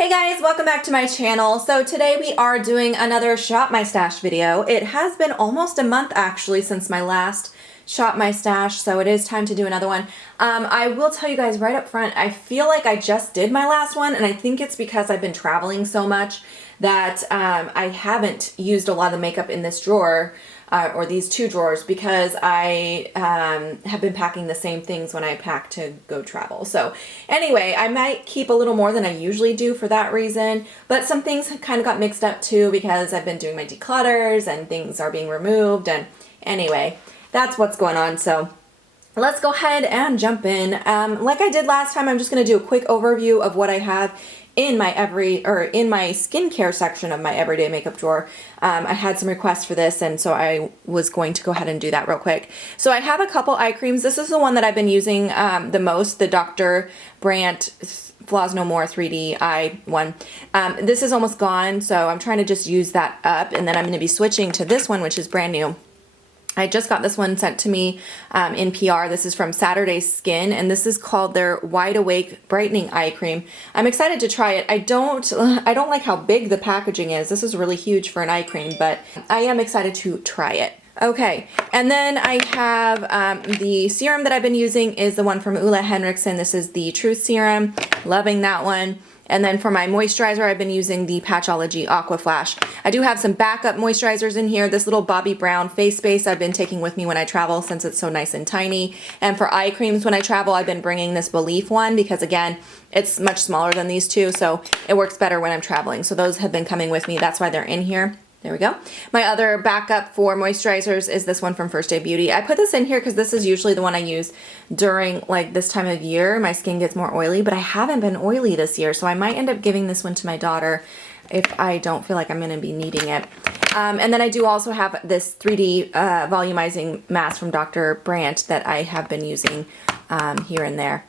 Hey guys, welcome back to my channel. So today we are doing another Shop My Stash video. It has been almost a month actually since my last Shop My Stash, so it is time to do another one. I will tell you guys right up front, I feel like I just did my last one, and I think it's because I've been traveling so much that I haven't used a lot of the makeup in this drawer, or these two drawers, because I have been packing the same things when I pack to go travel. So anyway, I might keep a little more than I usually do for that reason, but some things kind of got mixed up too because I've been doing my declutters and things are being removed, and anyway, that's what's going on. So let's go ahead and jump in. Like I did last time, I'm just going to do a quick overview of what I have in my skincare section of my everyday makeup drawer. I had some requests for this, and so I was going to go ahead and do that real quick. So I have a couple eye creams. This is the one that I've been using the most, the Dr. Brandt Flaws No More 3D eye one. This is almost gone, so I'm trying to just use that up, and then I'm going to be switching to this one, which is brand new. I just got this one sent to me in PR. This is from Saturday Skin, and this is called their Wide Awake Brightening Eye Cream. I'm excited to try it. I don't like how big the packaging is. This is really huge for an eye cream, but I am excited to try it. Okay, and then I have the serum that I've been using is the one from Ulla Henriksen. This is the Truth Serum. Loving that one. And then for my moisturizer, I've been using the Patchology Aqua Flash. I do have some backup moisturizers in here. This little Bobbi Brown face base I've been taking with me when I travel since it's so nice and tiny. And for eye creams when I travel, I've been bringing this Belief one because, again, it's much smaller than these two, so it works better when I'm traveling. So those have been coming with me. That's why they're in here. There we go. My other backup for moisturizers is this one from First Day Beauty. I put this in here because this is usually the one I use during like this time of year. My skin gets more oily, but I haven't been oily this year, so I might end up giving this one to my daughter if I don't feel like I'm going to be needing it. And then I do also have this 3D volumizing mask from Dr. Brandt that I have been using here and there.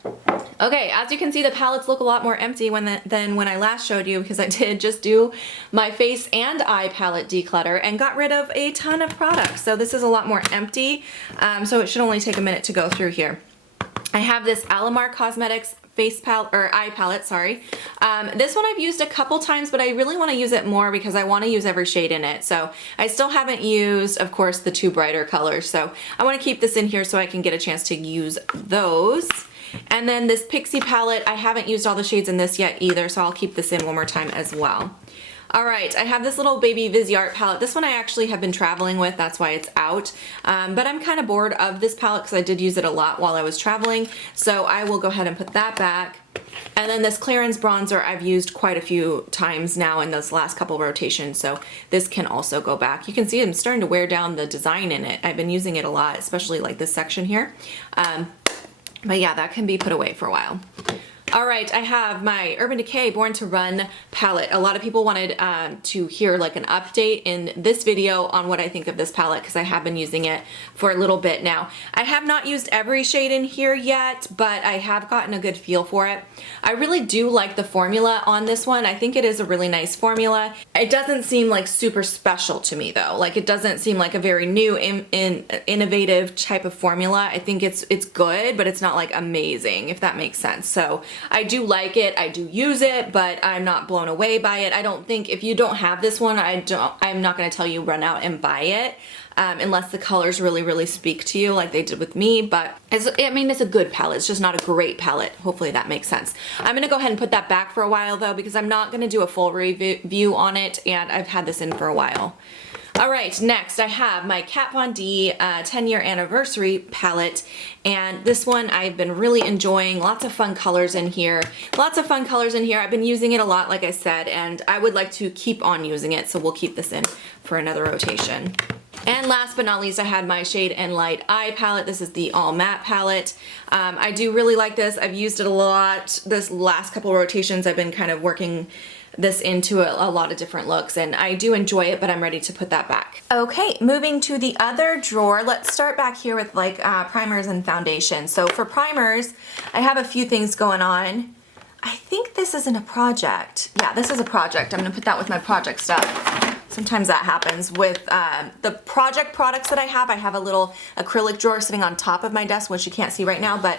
Okay, as you can see, the palettes look a lot more empty than when I last showed you, because I did just do my face and eye palette declutter and got rid of a ton of products. So this is a lot more empty, so it should only take a minute to go through here. I have this Alamar Cosmetics face palette, or eye palette, sorry. This one I've used a couple times, but I really want to use it more because I want to use every shade in it. So I still haven't used, of course, the two brighter colors. So I want to keep this in here so I can get a chance to use those. And then this Pixie palette, I haven't used all the shades in this yet either, so I'll keep this in one more time as well. All right, I have this little baby Viseart palette. This one I actually have been traveling with, that's why it's out. But I'm kind of bored of this palette because I did use it a lot while I was traveling, so I will go ahead and put that back. And then this Clarins bronzer I've used quite a few times now in those last couple rotations, so this can also go back. You can see I'm starting to wear down the design in it. I've been using it a lot, especially like this section here. But yeah, that can be put away for a while. All right, I have my Urban Decay Born to Run palette. A lot of people wanted to hear like an update in this video on what I think of this palette because I have been using it for a little bit now. I have not used every shade in here yet, but I have gotten a good feel for it. I really do like the formula on this one. I think it is a really nice formula. It doesn't seem like super special to me though. Like it doesn't seem like a very new, innovative type of formula. I think it's good, but it's not like amazing, if that makes sense. So I do like it, I do use it, but I'm not blown away by it. I don't think, if you don't have this one, I'm not going to tell you run out and buy it unless the colors really speak to you like they did with me. But I mean, it's a good palette, it's just not a great palette. Hopefully that makes sense. I'm going to go ahead and put that back for a while though, because I'm not going to do a full review on it, and I've had this in for a while. All right, next I have my Kat Von D 10-year anniversary palette, and this one I've been really enjoying. Lots of fun colors in here. Lots of fun colors in here. I've been using it a lot, like I said, and I would like to keep on using it, so we'll keep this in for another rotation. And last but not least, I had my Shade and Light eye palette. This is the all matte palette. I do really like this. I've used it a lot. This last couple rotations I've been kind of working this into a lot of different looks, and I do enjoy it, but I'm ready to put that back. Okay, moving to the other drawer, let's start back here with like primers and foundation. So for primers, I have a few things going on. I think this isn't a project. Yeah, this is a project. I'm gonna put that with my project stuff. Sometimes that happens with the project products that I have a little acrylic drawer sitting on top of my desk, which you can't see right now, but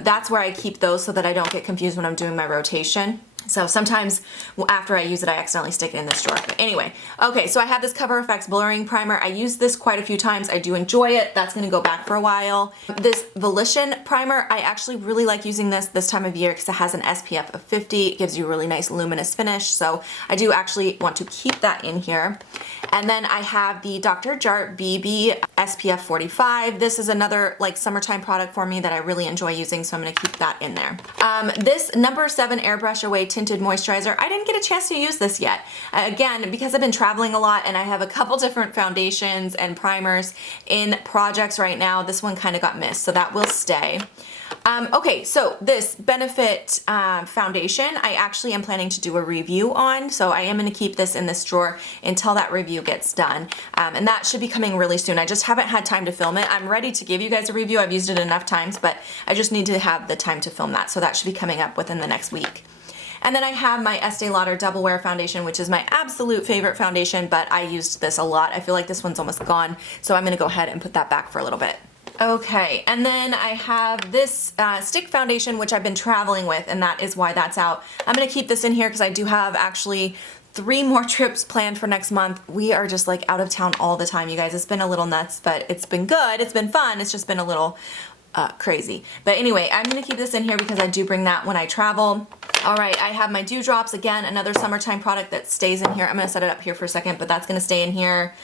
that's where I keep those so that I don't get confused when I'm doing my rotation. So sometimes after I use it, I accidentally stick it in this drawer. But anyway, okay, so I have this Cover FX blurring primer. I used this quite a few times. I do enjoy it. That's gonna go back for a while. This Volition primer, I actually really like using this time of year because it has an SPF of 50. It gives you a really nice luminous finish. So I do actually want to keep that in here. And then I have the Dr. Jart BB SPF 45. This is another like summertime product for me that I really enjoy using, so I'm gonna keep that in there. This number 7 Airbrush Away Tinted Moisturizer, I didn't get a chance to use this yet. Again, because I've been traveling a lot and I have a couple different foundations and primers in projects right now, this one kind of got missed, so that will stay. Okay, so this Benefit foundation, I actually am planning to do a review on, so I am going to keep this in this drawer until that review gets done, and that should be coming really soon. I just haven't had time to film it. I'm ready to give you guys a review. I've used it enough times, but I just need to have the time to film that, so that should be coming up within the next week. And then I have my Estee Lauder Double Wear Foundation, which is my absolute favorite foundation, but I used this a lot. I feel like this one's almost gone, so I'm going to go ahead and put that back for a little bit. Okay, and then I have this stick foundation, which I've been traveling with, and that is why that's out. I'm going to keep this in here because I do have actually 3 more trips planned for next month. We are just like out of town all the time, you guys. It's been a little nuts, but it's been good. It's been fun. It's just been a little crazy. But anyway, I'm going to keep this in here because I do bring that when I travel. All right, I have my Dewdrops, again, another summertime product that stays in here. I'm going to set it up here for a second, but that's going to stay in here.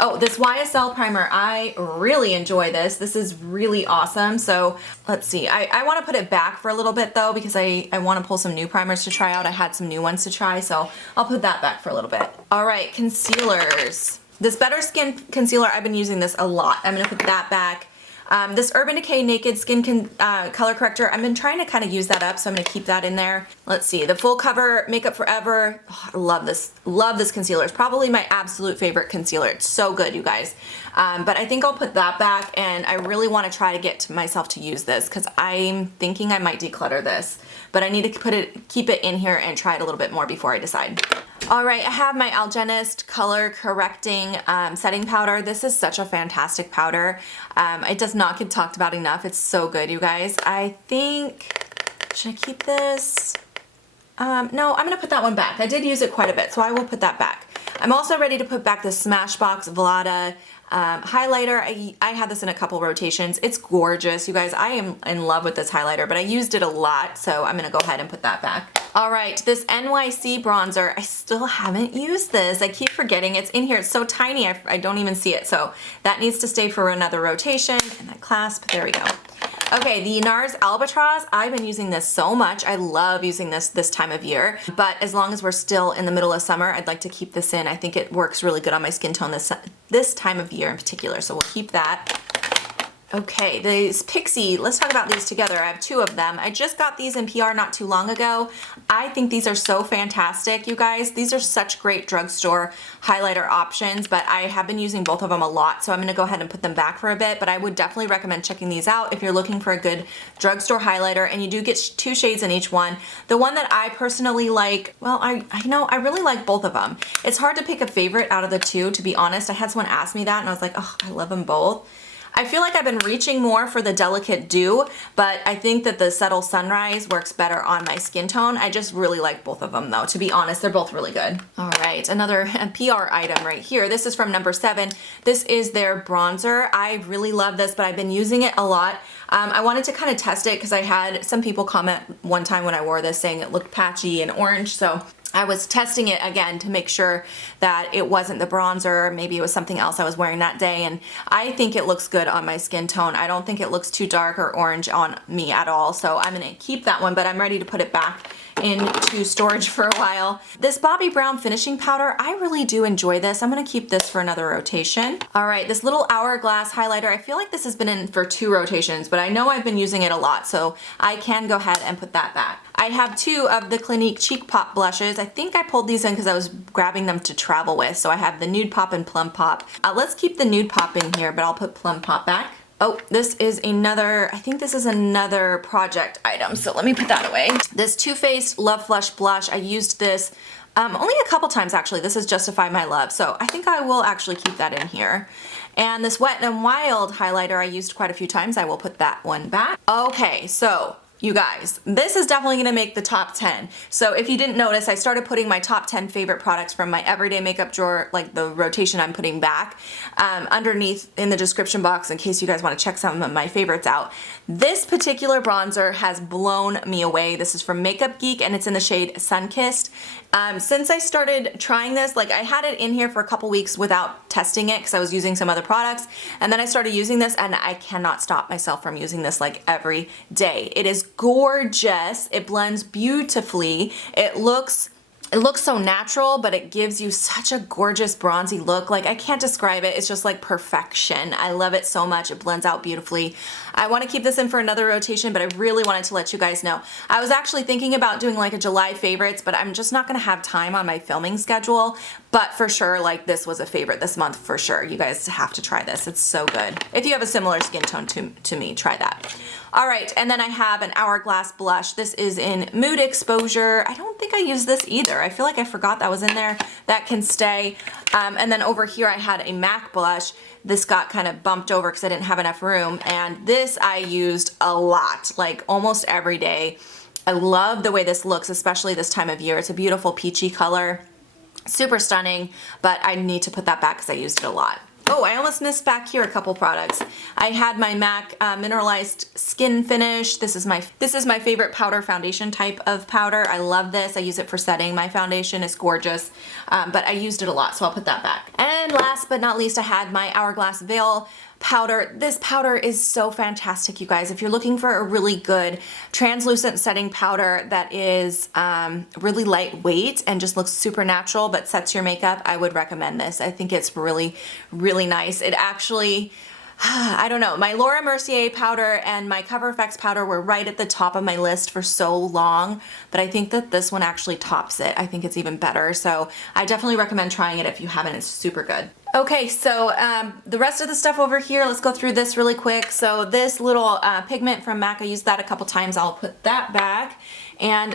Oh, this YSL primer, I really enjoy this. This is really awesome. So let's see, I want to put it back for a little bit though, because I want to pull some new primers to try out. I had some new ones to try, so I'll put that back for a little bit. All right, concealers. This Better Skin concealer, I've been using this a lot. I'm going to put that back. This Urban Decay Naked Skin Color Corrector, I've been trying to kind of use that up, so I'm going to keep that in there. Let's see, the Full Cover Makeup Forever. Oh, I love this. Love this concealer. It's probably my absolute favorite concealer. It's so good, you guys. But I think I'll put that back, and I really want to try to get myself to use this because I'm thinking I might declutter this. But I need to keep it in here and try it a little bit more before I decide. All right, I have my Algenist Color Correcting Setting Powder. This is such a fantastic powder. It does not get talked about enough. It's so good, you guys. I think, should I keep this? No, I'm gonna put that one back. I did use it quite a bit, so I will put that back. I'm also ready to put back the Smashbox Vlada highlighter. I had this in a couple rotations. It's gorgeous, you guys. I am in love with this highlighter, but I used it a lot, so I'm gonna go ahead and put that back. All right, this NYC bronzer, I still haven't used this. I keep forgetting it's in here. It's so tiny, I don't even see it, so that needs to stay for another rotation. And that clasp, there we go. Okay, the NARS Albatross, I've been using this so much. I love using this time of year, but as long as we're still in the middle of summer, I'd like to keep this in. I think it works really good on my skin tone this time of year in particular, so we'll keep that. Okay, these Pixie, let's talk about these together. I have 2 of them. I just got these in PR not too long ago. I think these are so fantastic, you guys. These are such great drugstore highlighter options, but I have been using both of them a lot, so I'm gonna go ahead and put them back for a bit, but I would definitely recommend checking these out if you're looking for a good drugstore highlighter, and you do get 2 shades in each one. The one that I personally like, well, I know I really like both of them. It's hard to pick a favorite out of the 2, to be honest. I had someone ask me that, and I was like, oh, I love them both. I feel like I've been reaching more for the Delicate Dew, but I think that the Subtle Sunrise works better on my skin tone. I just really like both of them though, to be honest. They're both really good. All right, another PR item right here. This is from number 7. This is their bronzer. I really love this, but I've been using it a lot. I wanted to kind of test it because I had some people comment one time when I wore this saying it looked patchy and orange, so I was testing it again to make sure that it wasn't the bronzer, maybe it was something else I was wearing that day, and I think it looks good on my skin tone. I don't think it looks too dark or orange on me at all, so I'm gonna keep that one, but I'm ready to put it back into storage for a while. This Bobbi Brown finishing powder, I really do enjoy this. I'm gonna keep this for another rotation. All right, this little Hourglass highlighter, I feel like this has been in for 2 rotations, but I know I've been using it a lot, so I can go ahead and put that back. I have 2 of the Clinique Cheek Pop blushes. I think I pulled these in because I was grabbing them to travel with, so I have the Nude Pop and Plum Pop. Let's keep the Nude Pop in here, but I'll put Plum Pop back. Oh, this is another, I think this is another project item, so let me put that away. This Too Faced Love Flush Blush, I used this only a couple times actually. This is Justify My Love, so I think I will actually keep that in here. And this Wet n Wild highlighter I used quite a few times. I will put that one back. Okay, so You guys, this is definitely gonna make the top 10. So if you didn't notice, I started putting my top 10 favorite products from my everyday makeup drawer, like the rotation I'm putting back, underneath in the description box in case you guys wanna check some of my favorites out. This particular bronzer has blown me away. This is from Makeup Geek and it's in the shade Sunkissed. Since I started trying this, like I had it in here for a couple weeks without testing it because I was using some other products, and then I started using this and I cannot stop myself from using this like every day. It is gorgeous. It blends beautifully. It looks so natural, but it gives you such a gorgeous bronzy look. Like I can't describe it. It's just like perfection. I love it so much. It blends out beautifully. I want to keep this in for another rotation, but I really wanted to let you guys know. I was actually thinking about doing like a July favorites, but I'm just not going to have time on my filming schedule. But for sure, like this was a favorite this month for sure. You guys have to try this. It's so good. If you have a similar skin tone to me, try that. All right, and then I have an Hourglass blush. This is in Mood Exposure. I don't think I used this either. I feel like I forgot that was in there. That can stay. And then over here I had a MAC blush. This got kind of bumped over because I didn't have enough room. And this I used a lot, like almost every day. I love the way this looks, especially this time of year. It's a beautiful peachy color. Super stunning, but I need to put that back because I used it a lot. Oh, I almost missed back here a couple products. I had my MAC Mineralized Skin Finish. This is my favorite powder foundation type of powder. I love this. I use it for setting my foundation. It's gorgeous, but I used it a lot, so I'll put that back. And last but not least, I had my Hourglass Veil powder. This powder is so fantastic, you guys. If you're looking for a really good translucent setting powder that is really lightweight and just looks super natural but sets your makeup, I would recommend this. I think it's really, really nice. It actually, I don't know, my Laura Mercier powder and my Cover FX powder were right at the top of my list for so long, but I think that this one actually tops it. I think it's even better, so I definitely recommend trying it if you haven't. It's super good. Okay, so the rest of the stuff over here, let's go through this really quick. So this little pigment from MAC, I used that a couple times. I'll put that back. And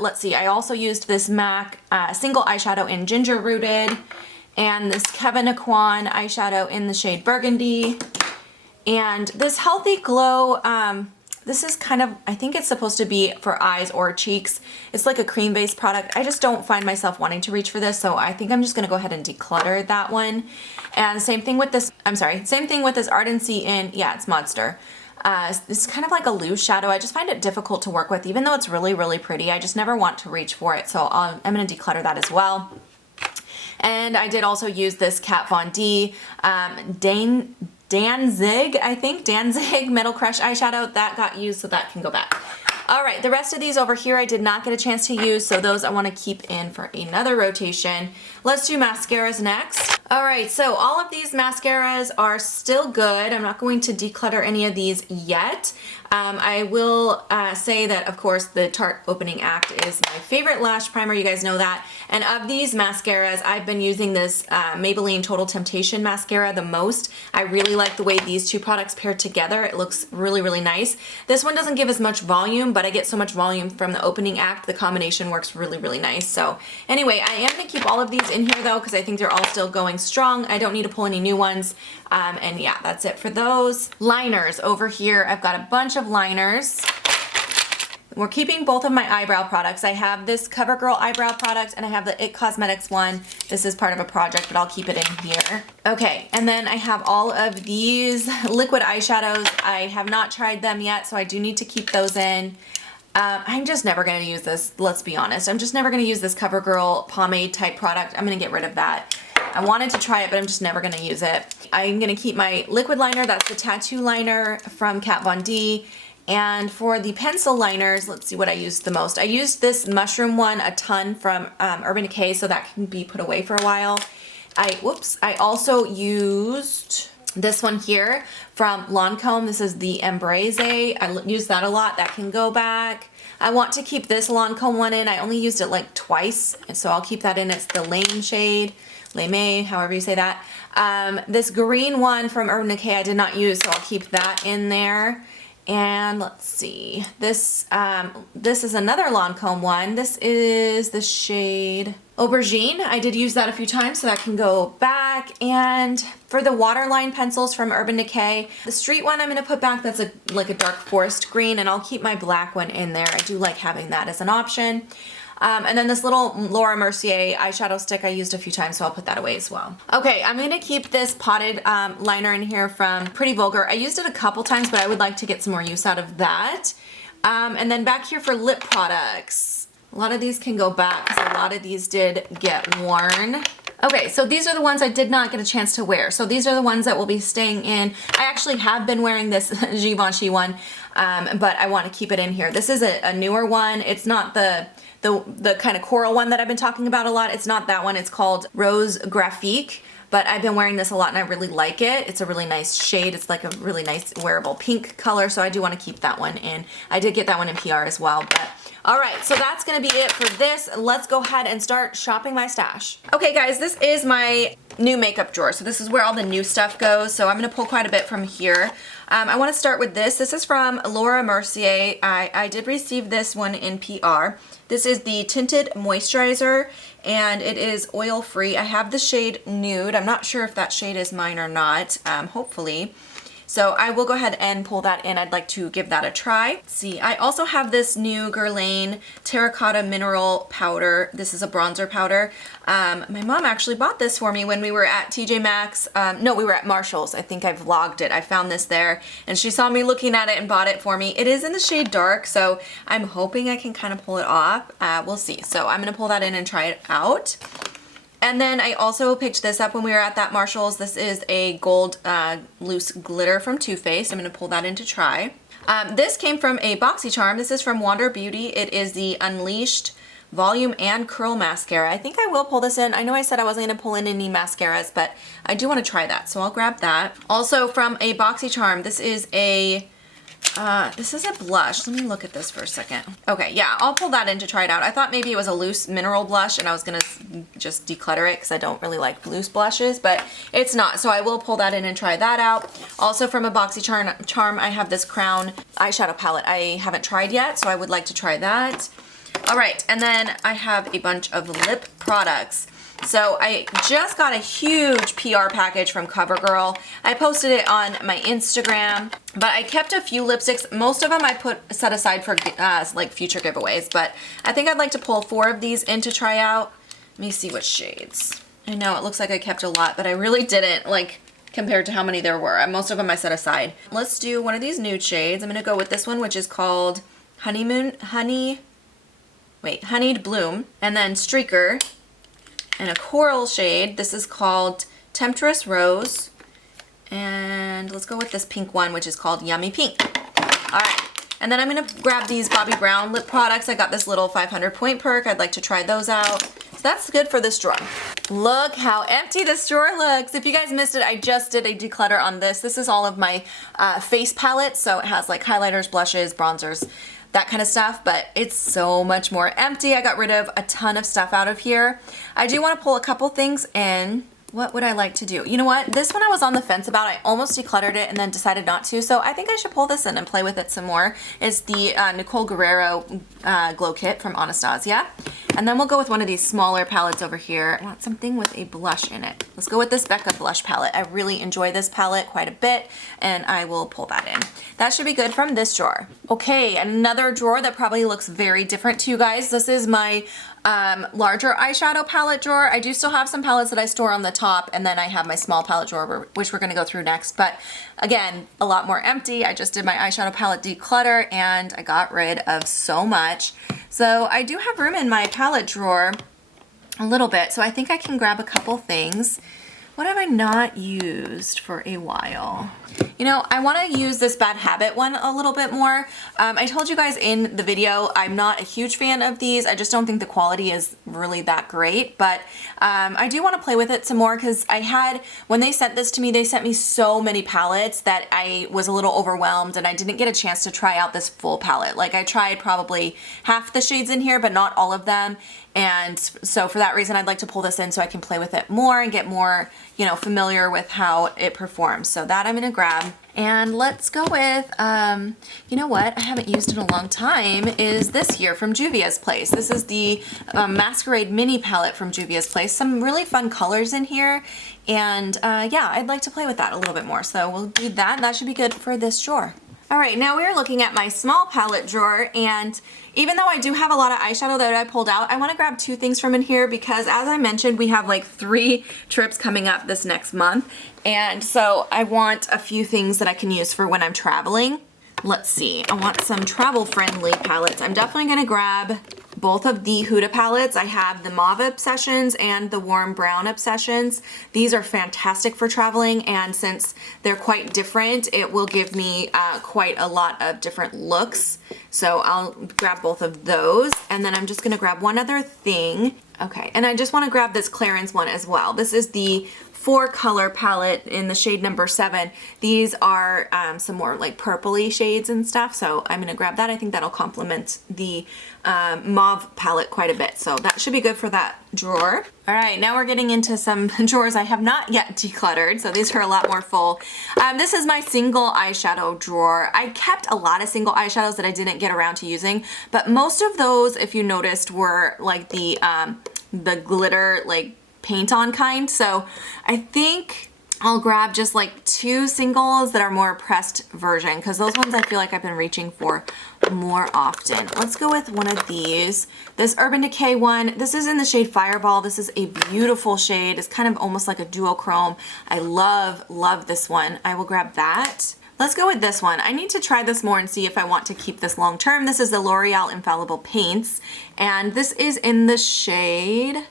let's see, I also used this MAC single eyeshadow in Ginger Rooted, and this Kevyn Aucoin eyeshadow in the shade Burgundy. And this Healthy Glow, this is kind of, I think it's supposed to be for eyes or cheeks. It's like a cream-based product. I just don't find myself wanting to reach for this, so I think I'm just gonna go ahead and declutter that one. And same thing with this, same thing with this Ardency in, yeah, it's Monster. It's kind of like a loose shadow. I just find it difficult to work with, even though it's really, really pretty. I just never want to reach for it, so I'm gonna declutter that as well. And I did also use this Kat Von D Danzig, I think, Danzig Metal Crush eyeshadow. That got used, so that can go back. All right, the rest of these over here I did not get a chance to use, so those I want to keep in for another rotation. Let's do mascaras next. All right, so all of these mascaras are still good. I'm not going to declutter any of these yet. I will say that, of course, the Tarte Opening Act is my favorite lash primer. You guys know that. And of these mascaras, I've been using this Maybelline Total Temptation mascara the most. I really like the way these two products pair together. It looks really, really nice. This one doesn't give as much volume, but I get so much volume from the Opening Act. The combination works really, really nice. So anyway, I am going to keep all of these in here, though, because I think they're all still going strong. I don't need to pull any new ones. And yeah, that's it for those. Liners over here. I've got a bunch of liners. We're keeping both of my eyebrow products. I have this CoverGirl eyebrow product and I have the IT Cosmetics one. This is part of a project, but I'll keep it in here. Okay, and then I have all of these liquid eyeshadows. I have not tried them yet, so I do need to keep those in. I'm just never going to use this, let's be honest. I'm just never going to use this CoverGirl pomade type product. I'm going to get rid of that. I wanted to try it, but I'm just never going to use it. I'm going to keep my liquid liner. That's the tattoo liner from Kat Von D. And for the pencil liners, let's see what I used the most. I used this mushroom one a ton from Urban Decay, so that can be put away for a while. I also used this one here from Lancome. This is the Embrace. I use that a lot. That can go back. I want to keep this Lancome one in. I only used it like twice, and so I'll keep that in. It's the Lame shade. Lame, however you say that. This green one from Urban Decay I did not use, so I'll keep that in there. And let's see, this is another Lancome one. This is the shade Aubergine. I did use that a few times, so that can go back. And for the waterline pencils from Urban Decay, the street one I'm gonna put back. That's like a dark forest green, and I'll keep my black one in there. I do like having that as an option. And then this little Laura Mercier eyeshadow stick I used a few times, so I'll put that away as well. Okay, I'm gonna keep this potted liner in here from Pretty Vulgar. I used it a couple times, but I would like to get some more use out of that. And then back here for lip products. A lot of these can go back because a lot of these did get worn. Okay, so these are the ones I did not get a chance to wear. So these are the ones that will be staying in. I actually have been wearing this Givenchy one, but I want to keep it in here. This is a newer one. It's not the kind of coral one that I've been talking about a lot. It's not that one. It's called Rose Graphique, but I've been wearing this a lot and I really like it. It's a really nice shade. It's like a really nice wearable pink color, so I do want to keep that one in. I did get that one in PR as well, but all right, so that's gonna be it for this. Let's go ahead and start shopping my stash. Okay guys, this is my new makeup drawer. So this is where all the new stuff goes. So I'm gonna pull quite a bit from here. I wanna start with this. This is from Laura Mercier. I did receive this one in PR. This is the Tinted Moisturizer, and it is oil-free. I have the shade Nude. I'm not sure if that shade is mine or not, hopefully. So I will go ahead and pull that in. I'd like to give that a try. Let's see, I also have this new Guerlain Terracotta Mineral Powder. This is a bronzer powder. My mom actually bought this for me when we were at TJ Maxx. No, we were at Marshall's. I think I vlogged it. I found this there, and she saw me looking at it and bought it for me. It is in the shade Dark, so I'm hoping I can kind of pull it off. We'll see. So I'm gonna pull that in and try it out. And then I also picked this up when we were at that Marshall's. This is a gold loose glitter from Too Faced. I'm going to pull that in to try. This came from a BoxyCharm. This is from Wander Beauty. It is the Unleashed Volume and Curl Mascara. I think I will pull this in. I know I said I wasn't going to pull in any mascaras, but I do want to try that, so I'll grab that. Also from a BoxyCharm, this is a blush. Let me look at this for a second. Okay, yeah, I'll pull that in to try it out. I thought maybe it was a loose mineral blush and I was gonna just declutter it because I don't really like loose blushes, but it's not. So I will pull that in and try that out. Also from a BoxyCharm, I have this Crown eyeshadow palette I haven't tried yet, so I would like to try that. All right, and then I have a bunch of lip products. So I just got a huge PR package from CoverGirl. I posted it on my Instagram, but I kept a few lipsticks. Most of them I set aside for like future giveaways, but I think I'd like to pull 4 of these in to try out. Let me see what shades. I know it looks like I kept a lot, but I really didn't, like compared to how many there were. Most of them I set aside. Let's do one of these nude shades. I'm gonna go with this one, which is called Honeyed Bloom, and then Streaker. And a coral shade. This is called Temptress Rose. And let's go with this pink one, which is called Yummy Pink. All right. And then I'm going to grab these Bobbi Brown lip products. I got this little 500 point perk. I'd like to try those out. So that's good for this drawer. Look how empty this drawer looks. If you guys missed it, I just did a declutter on this. This is all of my face palettes. So it has like highlighters, blushes, bronzers, that kind of stuff, but it's so much more empty. I got rid of a ton of stuff out of here. I do want to pull a couple things in. What would I like to do? You know what? This one I was on the fence about. I almost decluttered it and then decided not to, so I think I should pull this in and play with it some more. It's the Nicole Guerrero Glow Kit from Anastasia. And then we'll go with one of these smaller palettes over here. I want something with a blush in it. Let's go with this Becca blush palette. I really enjoy this palette quite a bit, and I will pull that in. That should be good from this drawer. Okay, another drawer that probably looks very different to you guys. This is my larger eyeshadow palette drawer. I do still have some palettes that I store on the top, and then I have my small palette drawer, which we're gonna go through next. But again, a lot more empty. I just did my eyeshadow palette declutter, and I got rid of so much. So I do have room in my palette drawer a little bit, so I think I can grab a couple things. What have I not used for a while? You know, I want to use this Bad Habit one a little bit more. I told you guys in the video, I'm not a huge fan of these. I just don't think the quality is really that great, but I do want to play with it some more because when they sent this to me, they sent me so many palettes that I was a little overwhelmed and I didn't get a chance to try out this full palette. Like I tried probably half the shades in here, but not all of them. And so for that reason, I'd like to pull this in so I can play with it more and get more, you know, familiar with how it performs. So that I'm gonna grab. And let's go with, you know what, I haven't used in a long time, is this here from Juvia's Place. This is the Masquerade Mini Palette from Juvia's Place. Some really fun colors in here. And yeah, I'd like to play with that a little bit more. So we'll do that. That should be good for this drawer. All right, now we're looking at my small palette drawer, and even though I do have a lot of eyeshadow that I pulled out, I want to grab two things from in here because, as I mentioned, we have like 3 trips coming up this next month, and so I want a few things that I can use for when I'm traveling. Let's see, I want some travel-friendly palettes. I'm definitely going to grab both of the Huda palettes. I have the Mauve Obsessions and the Warm Brown Obsessions. These are fantastic for traveling, and since they're quite different, it will give me quite a lot of different looks. So I'll grab both of those, and then I'm just gonna grab one other thing. Okay, and I just wanna grab this Clarins one as well. This is the 4-color palette in the shade number 7. These are some more like purpley shades and stuff, so I'm gonna grab that. I think that'll complement the mauve palette quite a bit, so that should be good for that drawer. All right, now we're getting into some drawers I have not yet decluttered, so these are a lot more full. This is my single eyeshadow drawer. I kept a lot of single eyeshadows that I didn't get around to using, but most of those, if you noticed, were like the glitter, like paint on kind. So I think I'll grab just like 2 singles that are more pressed version, because those ones I feel like I've been reaching for more often. Let's go with one of these. This Urban Decay one, this is in the shade Fireball. This is a beautiful shade. It's kind of almost like a duochrome. I love this one. I will grab that. Let's go with this one. I need to try this more and see if I want to keep this long term. This is the L'Oreal Infallible Paints, and this is in the shade,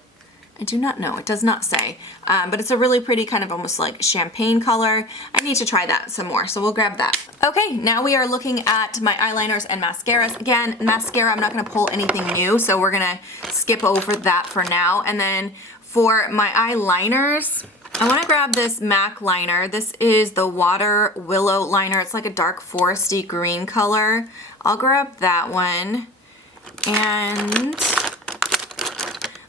I do not know, it does not say, but it's a really pretty kind of almost like champagne color. I need to try that some more, so we'll grab that. Okay, now we are looking at my eyeliners and mascaras. Again, mascara, I'm not gonna pull anything new, so we're gonna skip over that for now. And then for my eyeliners, I wanna grab this MAC liner. This is the Water Willow liner. It's like a dark foresty green color. I'll grab that one. And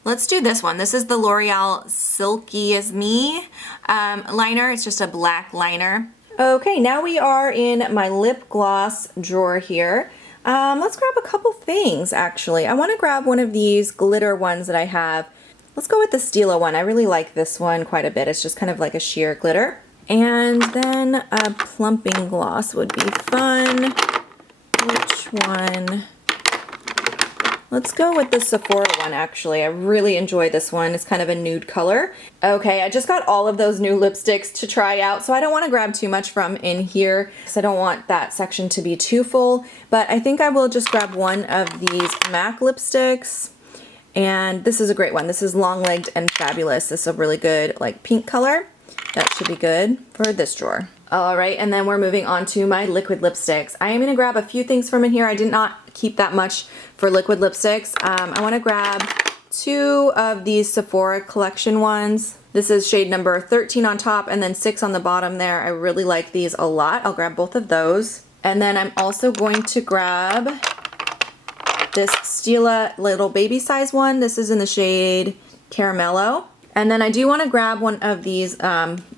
let's do this one. This is the L'Oreal Silky As Me liner. It's just a black liner. Okay, now we are in my lip gloss drawer here. Let's grab a couple things, actually. I want to grab one of these glitter ones that I have. Let's go with the Stila one. I really like this one quite a bit. It's just kind of like a sheer glitter. And then a plumping gloss would be fun. Which one? Let's go with the Sephora one, actually. I really enjoy this one. It's kind of a nude color. Okay, I just got all of those new lipsticks to try out, so I don't want to grab too much from in here because I don't want that section to be too full, but I think I will just grab one of these MAC lipsticks. And this is a great one. This is Long Legged and Fabulous. This is a really good like pink color. That should be good for this drawer. All right, and then we're moving on to my liquid lipsticks. I am gonna grab a few things from in here. I did not keep that much for liquid lipsticks. I wanna grab 2 of these Sephora collection ones. This is shade number 13 on top and then 6 on the bottom there. I really like these a lot. I'll grab both of those. And then I'm also going to grab this Stila little baby size one. This is in the shade Caramello. And then I do want to grab one of these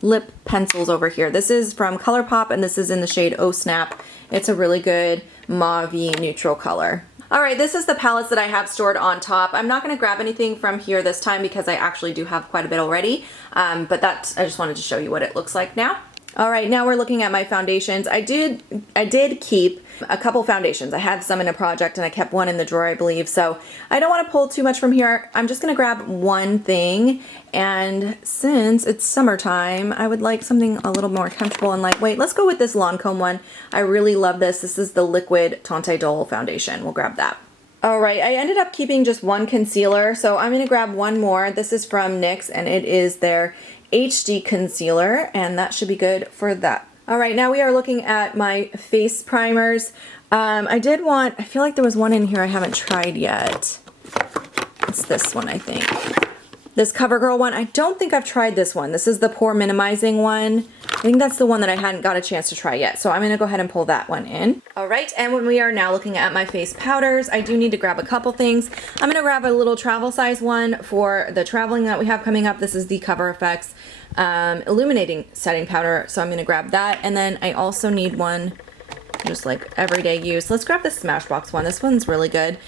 lip pencils over here. This is from ColourPop and this is in the shade Oh Snap. It's a really good mauve-y neutral color. All right, this is the palettes that I have stored on top. I'm not going to grab anything from here this time because I actually do have quite a bit already. But I just wanted to show you what it looks like now. All right, now we're looking at my foundations. I did keep a couple foundations. I had some in a project and I kept one in the drawer, I believe. So I don't want to pull too much from here. I'm just gonna grab one thing. And since it's summertime, I would like something a little more comfortable and lightweight. Let's go with this Lancome one. I really love this. This is the Liquid Tante Dole foundation. We'll grab that. All right, I ended up keeping just one concealer. So I'm gonna grab one more. This is from NYX and it is their HD concealer, and that should be good for that. All right, now we are looking at my face primers. I feel like there was one in here I haven't tried yet. It's this one, I think. this CoverGirl one. I don't think I've tried this one. This is the pore minimizing one. I think that's the one that I hadn't got a chance to try yet. So I'm gonna go ahead and pull that one in. All right, and when we are now looking at my face powders, I do need to grab a couple things. I'm gonna grab a little travel size one for the traveling that we have coming up. This is the Cover FX illuminating setting powder. So I'm gonna grab that. And then I also need one just like everyday use. Let's grab the Smashbox one. This one's really good.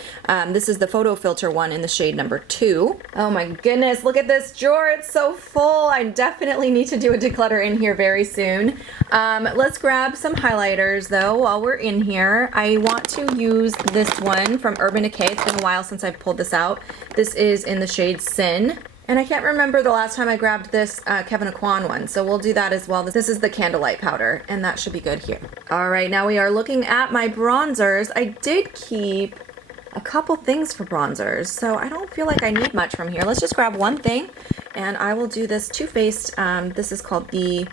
This is the photo filter one in the shade number 2. Oh my goodness, look at this drawer. It's so full. I definitely need to do a declutter in here very soon. Let's grab some highlighters though while we're in here. I want to use this one from Urban Decay. It's been a while since I've pulled this out. This is in the shade Sin. And I can't remember the last time I grabbed this Kevin Aquan one, so we'll do that as well. This is the Candlelight powder, and that should be good here. All right, now we are looking at my bronzers. I did keep a couple things for bronzers, so I don't feel like I need much from here. Let's just grab one thing, and I will do this Too Faced. This is called the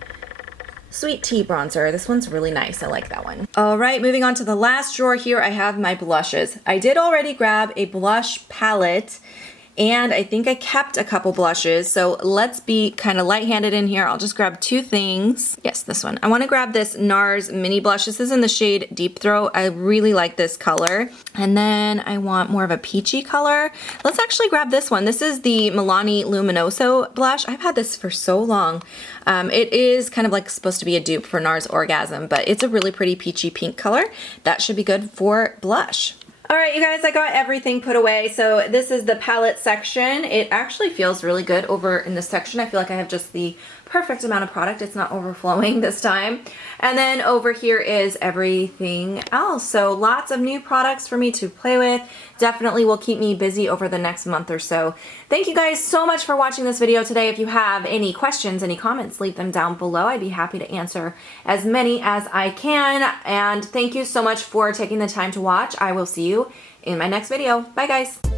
Sweet Tea bronzer. This one's really nice. I like that one. All right, moving on to the last drawer here, I have my blushes. I did already grab a blush palette, and I think I kept a couple blushes, so let's be kind of light-handed in here. I'll just grab 2 things. Yes, this one. I want to grab this NARS mini blush. This is in the shade Deep Throat. I really like this color. And then I want more of a peachy color. Let's actually grab this one. This is the Milani Luminoso blush. I've had this for so long. It is kind of like supposed to be a dupe for NARS Orgasm, but it's a really pretty peachy pink color. That should be good for blush. All right, you guys, I got everything put away. So this is the palette section. It actually feels really good over in this section. I feel like I have just the perfect amount of product. It's not overflowing this time. And then over here is everything else. So lots of new products for me to play with. Definitely will keep me busy over the next month or so. Thank you guys so much for watching this video today. If you have any questions, any comments, leave them down below. I'd be happy to answer as many as I can. And thank you so much for taking the time to watch. I will see you in my next video. Bye guys.